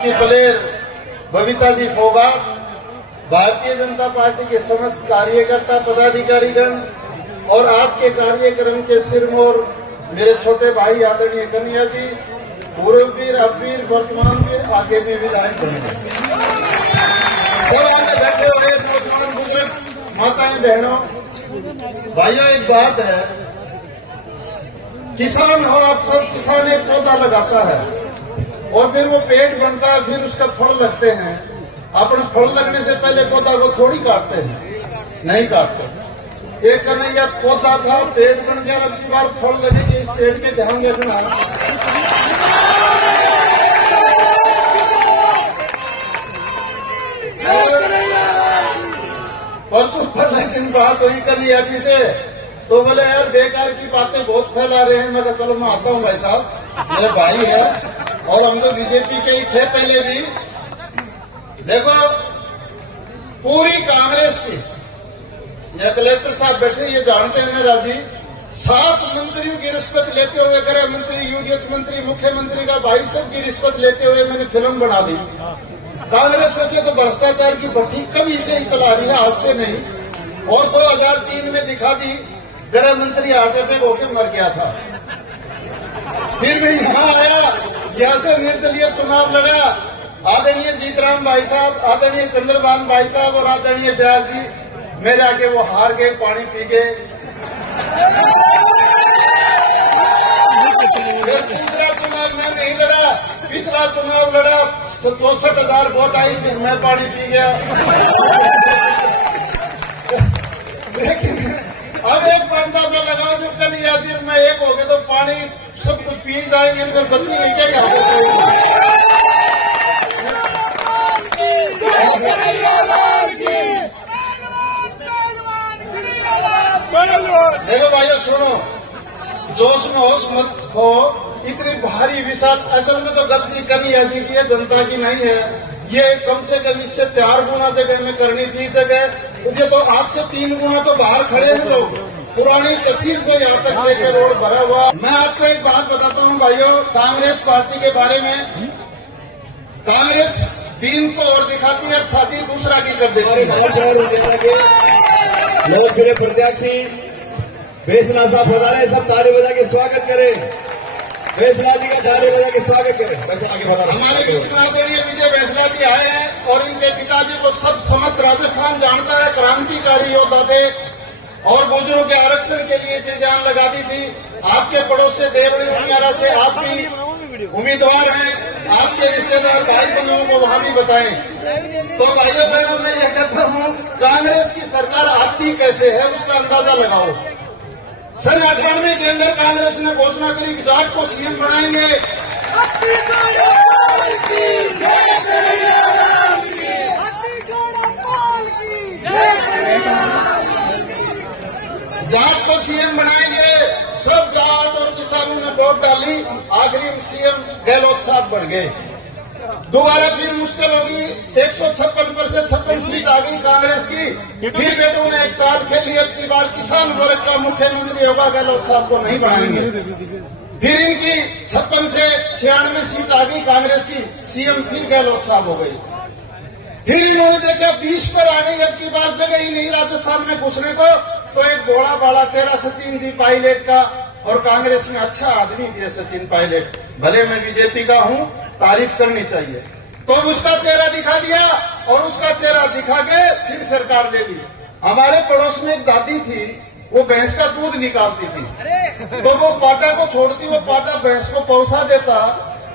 Player Babita ji Phogat, Bharatiya Janata party के समस्त कार्यकर्ता पदाधिकारीगण और आज के कार्यक्रम के सिरमौर मेरे छोटे भाई आदरणीय कन्हैया जी, पूर्व वीर, अबवीर, वर्तमान वीर, आगे भी विधायक बने, सब आगे बैठे हुए नौजवान बुजुर्ग, माताएं, बहनों, भाइयों, एक बात है, किसान हो आप सब, किसान एक पौधा लगाता है और फिर वो पेड़ बनता है, फिर उसका फल लगते हैं। अपन फल लगने से पहले पौधा को थोड़ी काटते हैं, नहीं काटते। एक कन्हैया पौधा था, पेड़ बन गया, अब की बार फल लगेगी, इस पेड़ के ध्यान रखना। परसों 15 दिन बाद हुई कन्हैया जी से, तो बोले यार बेकार की बातें बहुत फैला रहे हैं। मैं कहा चलो मैं आता हूँ भाई साहब, मेरे भाई है और हम तो बीजेपी के ही थे पहले भी। देखो पूरी कांग्रेस की, ये कलेक्टर साहब बैठे, ये जानते हैं मेरा जी, 7 मंत्रियों की रिश्वत लेते हुए, गृह मंत्री, यूडीएच मंत्री, मुख्यमंत्री का भाई सब की रिश्वत लेते हुए मैंने फिल्म बना दी। कांग्रेस वैसे तो भ्रष्टाचार की भट्टी कभी से ही चला रही है, आज से नहीं। और 2003 में दिखा दी, गृह मंत्री हार्ट अटैक होकर मर गया था। फिर मैं यहाँ आया, यहाँ से निर्दलीय चुनाव लड़ा, आदरणीय जीतराम भाई साहब, आदरणीय चंद्रभान भाई साहब और आदरणीय ब्यास जी मेरे आगे वो हार गए, पानी पी गए। फिर दूसरा चुनाव मैं नहीं लड़ा, पिछला चुनाव लड़ा, 64,000 वोट आई, फिर मैं पानी पी गया। लेकिन अब एक अंदाजा लगाओ, जब कन्हैया जी में एक हो गए तो पानी सब तो पी जाएंगे, फिर बची नहीं क्या यहाँ। देखो भाइयों सुनो, जोश में होश मत हो, इतनी भारी विशाल, असल में तो गलती कन्हैया जी की है, जनता की नहीं है। ये कम से कम इससे 4 गुना जगह में करनी थी जगह, ये तो आपसे 3 गुना तो बाहर खड़े हैं लोग। पुरानी तहसील से यहाँ तक लेके रोड भरा हुआ। मैं आपको एक बात बताता हूँ भाइयों, कांग्रेस पार्टी के बारे में, कांग्रेस दीन को और दिखाती है, शादी दूसरा की कर देती है। लोकप्रिय प्रत्याशी बैसला साहब बता रहे, सब ताली बजा के स्वागत करें। बैसला जी का ताली बजा के स्वागत करें। वैसे आगे बता रहे हमारे बीच में आदरणीय विजय बैसला जी आए हैं और इनके पिताजी को सब समस्त राजस्थान जानता है, क्रांतिकारी योद्धा थे और गुर्जरों के आरक्षण के लिए जी जान लगा दी थी। आपके पड़ोस से देवड़ी उनियारा से आप भी उम्मीदवार हैं, आपके रिश्तेदार भाई बंधुओं को वहां भी बताएं। तो भाइयों बहनों मैं यह कहता हूं, कांग्रेस की सरकार आती कैसे है उसका अंदाजा लगाओ। सन 98 के अंदर कांग्रेस ने घोषणा करी कि जाट को सीएम बनाएंगे। जाट को सीएम बनाएंगे, सब जाट और किसानों ने वोट डाली, आखिरी में सीएम गहलोत साहब बढ़ गए। दोबारा फिर मुश्किल होगी, 156 पर से 56 सीट आ गई कांग्रेस की। फिर बेटों ने एक चाल खेली, अब की बार किसान वर्ग का मुख्यमंत्री होगा, गहलोत साहब को नहीं बनाएंगे। फिर इनकी 56 से 96 सीट आ गई कांग्रेस की, सीएम फिर गहलोत साहब हो गई। फिर इन्होंने देखा 20 पर आ गई, अब की बार जगह ही नहीं राजस्थान में घुसने को, तो एक बड़ा बड़ा चेहरा सचिन जी पायलट का, और कांग्रेस में अच्छा आदमी भी है सचिन पायलट, भले मैं बीजेपी का हूं, तारीफ करनी चाहिए। तो उसका चेहरा दिखा दिया और उसका चेहरा दिखा के फिर सरकार ले ली। हमारे पड़ोस में एक दादी थी, वो भैंस का दूध निकालती थी, तो वो पाटा को छोड़ती, वो पाटा भैंस को पहुंचा देता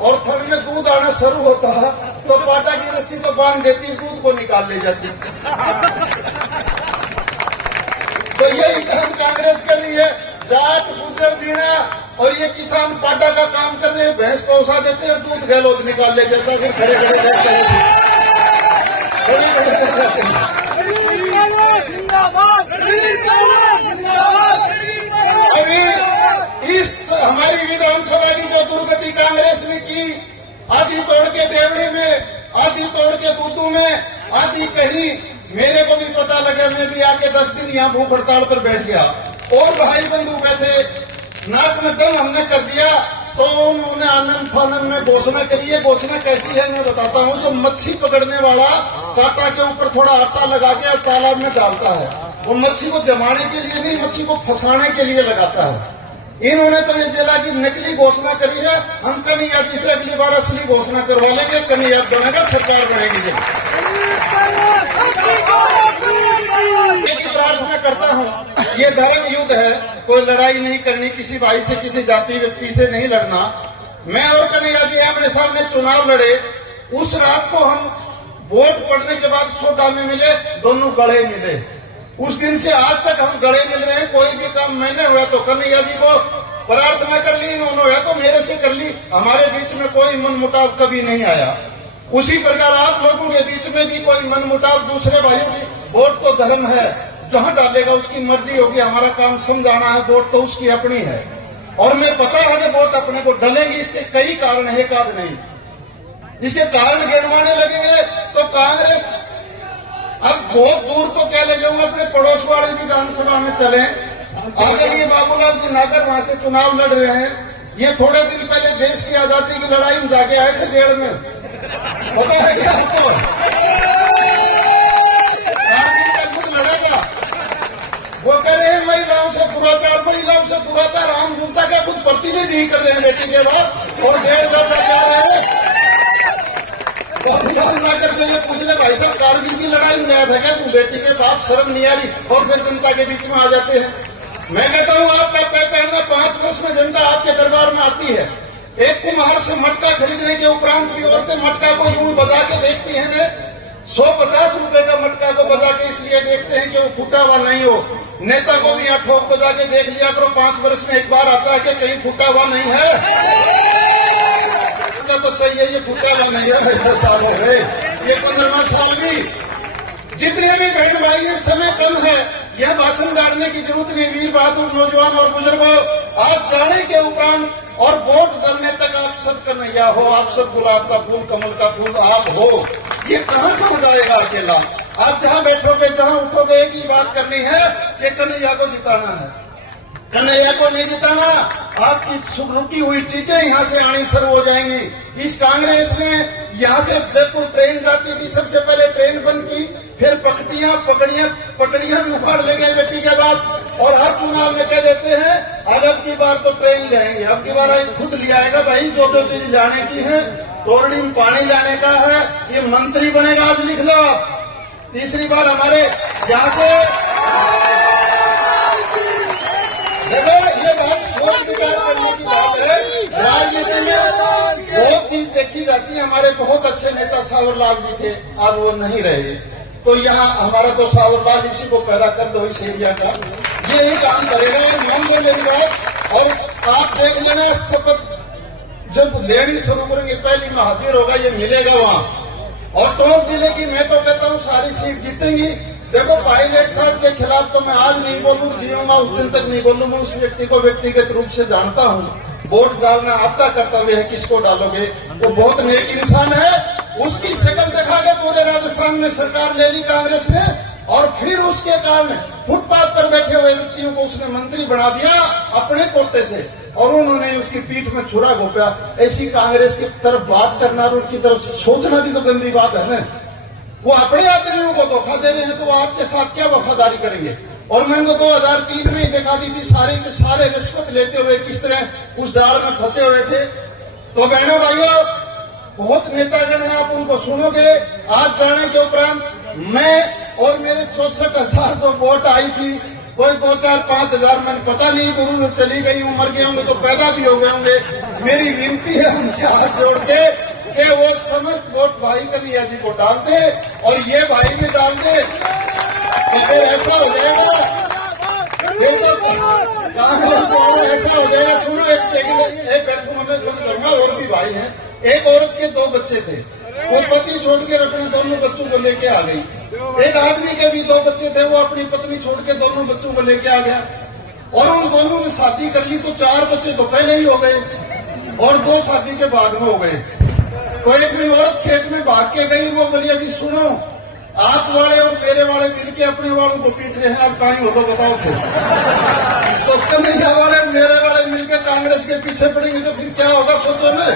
और थन में दूध आना शुरू होता, तो पाटा की रस्सी तो बांध देती, दूध को निकाल ले जाती। तो यही काम कांग्रेस कर रही है, जाट, गुर्जर, बीणा और ये किसान पाटा का काम कर रहे हैं, भैंस पहुंचा देते हैं, दूध गहलोत निकाल ले जाता, फिर खड़े खड़े जाते हैं। अभी इस हमारी विधानसभा की जो दुर्गति कांग्रेस ने की, आधी तोड़ के देवड़ी में, आधी तोड़ के दूदू में, आधी कहीं, मेरे को भी पता लगा, मैं भी आके 10 दिन यहाँ भूख हड़ताल पर बैठ गया और भाई बंधु बैठे, नाक में दम हमने कर दिया तो उन्होंने आनंद फानंद में घोषणा करी है। घोषणा कैसी है मैं बताता हूँ। जो मच्छी पकड़ने वाला कांटा के ऊपर थोड़ा आटा लगा के तालाब में डालता है, वो मच्छी को जमाने के लिए नहीं, मच्छी को फंसाने के लिए लगाता है। इन्होंने तो ये जिला की नकली घोषणा करी है। हम कन्हैया जी से अगली बार असली घोषणा करवा लेंगे। कन्हैया बनेगा, सरकार बनेगी। प्रार्थना करता हूँ, ये धर्म युद्ध है, कोई लड़ाई नहीं करनी, किसी भाई से किसी जाति व्यक्ति से नहीं लड़ना। मैं और कन्हैया जी आमने सामने चुनाव लड़े। उस रात को हम वोट पड़ने के बाद सोटा में मिले, दोनों गले मिले। उस दिन से आज तक हम गले मिल रहे हैं। कोई भी काम मैंने हुआ तो कन्हैया जी को प्रार्थना कर ली, इन्होंने हुआ तो मेरे से कर ली। हमारे बीच में कोई मनमुटाव कभी नहीं आया। उसी प्रकार आप लोगों के बीच में भी कोई मनमुटाव दूसरे भाइयों की, वोट तो धर्म है, जहां डालेगा उसकी मर्जी होगी। हमारा काम समझाना है, वोट तो उसकी अपनी है। और मैं पता है कि वोट अपने को डलेगी। इसके कई कारण है, एक आध नहीं। इसके कारण गिनवाने लगेंगे तो कांग्रेस अब बहुत दूर तो क्या ले जाऊंगा, अपने पड़ोस वाले विधानसभा में चले। आदरणीय बाबूलाल जी नागर वहां से चुनाव लड़ रहे हैं। ये थोड़े दिन पहले देश की आजादी की लड़ाई में जाके आए थे जेल में, पता है क्या आपको? 4 दिन का खुद लड़ेगा। वो कह रहे हैं महिलाओं से दुराचार आम जनता के खुद प्रतिनिधि कर रहे हैं बेटी के बाद, और जेल जब जा रहे हैं। नागर से ये पूछ ले, भाई साहब कारगिल की लड़ाई में गया था क्या तुम? बेटी के बाप शर्म नहीं आ रही, और फिर जनता के बीच में आ जाते हैं। मैं कहता हूँ आपका पहचानना 5 वर्ष में जनता आपके दरबार में आती है। एक कुम्हार से मटका खरीदने के उपरांत भी औरतें मटका को यूं बजा के देखती हैं। 150 रुपए का मटका को बजा के इसलिए देखते हैं कि वो फूटा हुआ नहीं हो। नेता को भी यहाँ ठोक बजा के देख लिया करो, 5 वर्ष में एक बार आता है कि कहीं फूटा हुआ नहीं है। तो सही है, ये फूटा हुआ नहीं है। 15 साल हो गए, ये 15वां साल भी। जितने भी बहन भाई, ये समय कम है, यह भाषण डालने की जरूरत नहीं। वीर बहादुर नौजवान और बुजुर्गों, आप जाने के उपरांत और वोट डालने तक आप सब कन्हैया हो, आप सब गुलाब का फूल, कमल का फूल आप हो। ये कहाँ जाएगा अकेला? आप जहाँ बैठोगे, जहाँ उठोगे, एक ही बात करनी है कि कन्हैया को जिताना है। कन्हैया को नहीं जिताना, आपकी रुकी हुई चीजें यहाँ से आनी शुरू हो जाएंगी। इस कांग्रेस ने यहाँ से जयपुर ट्रेन जाती थी, सबसे पहले ट्रेन बंद की, फिर पटड़ियां भी उखाड़ ले गए बेटी के बाद। और हर चुनाव में कह देते हैं अब की बार तो ट्रेन ले आएंगे, अब की बार खुद ले आएगा भाई। जो चीज लाने की है, तोरड़ी में पानी लाने का है, ये मंत्री बनेगा, आज लिख लो। तीसरी बार हमारे यहाँ से ये बात सोच विचार करने की बात है। राजनीति में बहुत चीज देखी जाती है। हमारे बहुत अच्छे नेता सावरलाल जी थे, आज वो नहीं रहे। तो यहाँ हमारा तो सावरलाल इसी को पैदा कर दो, इस एरिया का यही काम करेगा। मान लो मेरी बात, और आप देख लेना, शपथ जब लेनी शुरू करेंगे पहली में हाजिर होगा, ये मिलेगा वहाँ। और टोंक जिले की मैं तो कहता हूँ सारी सीट जीतेंगी। देखो पायलट साहब के खिलाफ तो मैं आज नहीं बोलूं, जीऊंगा उस दिन तक नहीं बोलूं। मैं उस व्यक्ति को व्यक्तिगत रूप से जानता हूं। वोट डालना आपका कर्तव्य है, किसको डालोगे। वो बहुत नेक इंसान है। उसकी शक्ल दिखा के पूरे राजस्थान में सरकार ले ली कांग्रेस ने, और फिर उसके कारण फुटपाथ पर बैठे हुए व्यक्तियों को उसने मंत्री बना दिया अपने कोटे से, और उन्होंने उसकी पीठ में छुरा घोंपा। ऐसी कांग्रेस की तरफ बात करना और उनकी तरफ सोचना भी तो गंदी बात है ना। वो अपने आदमियों को धोखा दे रहे हैं, तो वो आपके साथ क्या वफादारी करेंगे। और मैंने तो 2003 में ही देखा दी थी, सारे के सारे रिश्वत लेते हुए किस तरह उस जाल में फंसे हुए थे। तो बहनों भाइयों, बहुत नेतागण हैं, आप उनको सुनोगे। आज जाने के उपरांत मैं और मेरे 64,000 जो वोट आई थी, कोई 2, 4, 5 हजार मैंने पता नहीं, गुरु चली गई, मर गए होंगे तो पैदा भी हो गए होंगे। मेरी विनती है उनसे हाथ जोड़ के कि वो समस्त वोट भाई कन्हैया जी को डाल दे, और ये भाई भी डाल दे। तो फिर ऐसा हो जाएगा, फिर तो कांग्रेस ऐसा हो जाएगा। सुनो एक सेकंड, एक मिनट में बंद करूंगा। और भी भाई हैं, एक औरत के 2 बच्चे थे, वो पति छोड़ के अपने दोनों बच्चों को लेके आ गई। एक आदमी के भी 2 बच्चे थे, वो अपनी पत्नी छोड़ के दोनों बच्चों को लेके आ गया, और उन दोनों ने शादी कर ली। तो 4 बच्चे तो पहले ही हो गए, और 2 शादी के बाद में हो गए। तो एक दिन औरत खेत में भाग के गई, वो बोलिया जी सुनो, आप वाले और मेरे वाले मिलके अपने वालों को पीट रहे हैं, आप कहीं हो तो बताओ थे। तो कन्हैया वाले मेरे वाले मिलकर कांग्रेस के पीछे पड़ेंगे तो फिर क्या होगा सोचो में।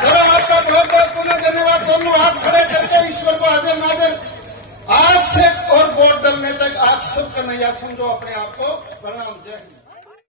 चलो आपका बहुत बहुत पुनः धन्यवाद। दोनों हाथ खड़े करके ईश्वर को हाजिर नाजिर आज से और वोट डालने तक आप सब कन्हैया समझो अपने आप को। प्रणाम। जय हिंद।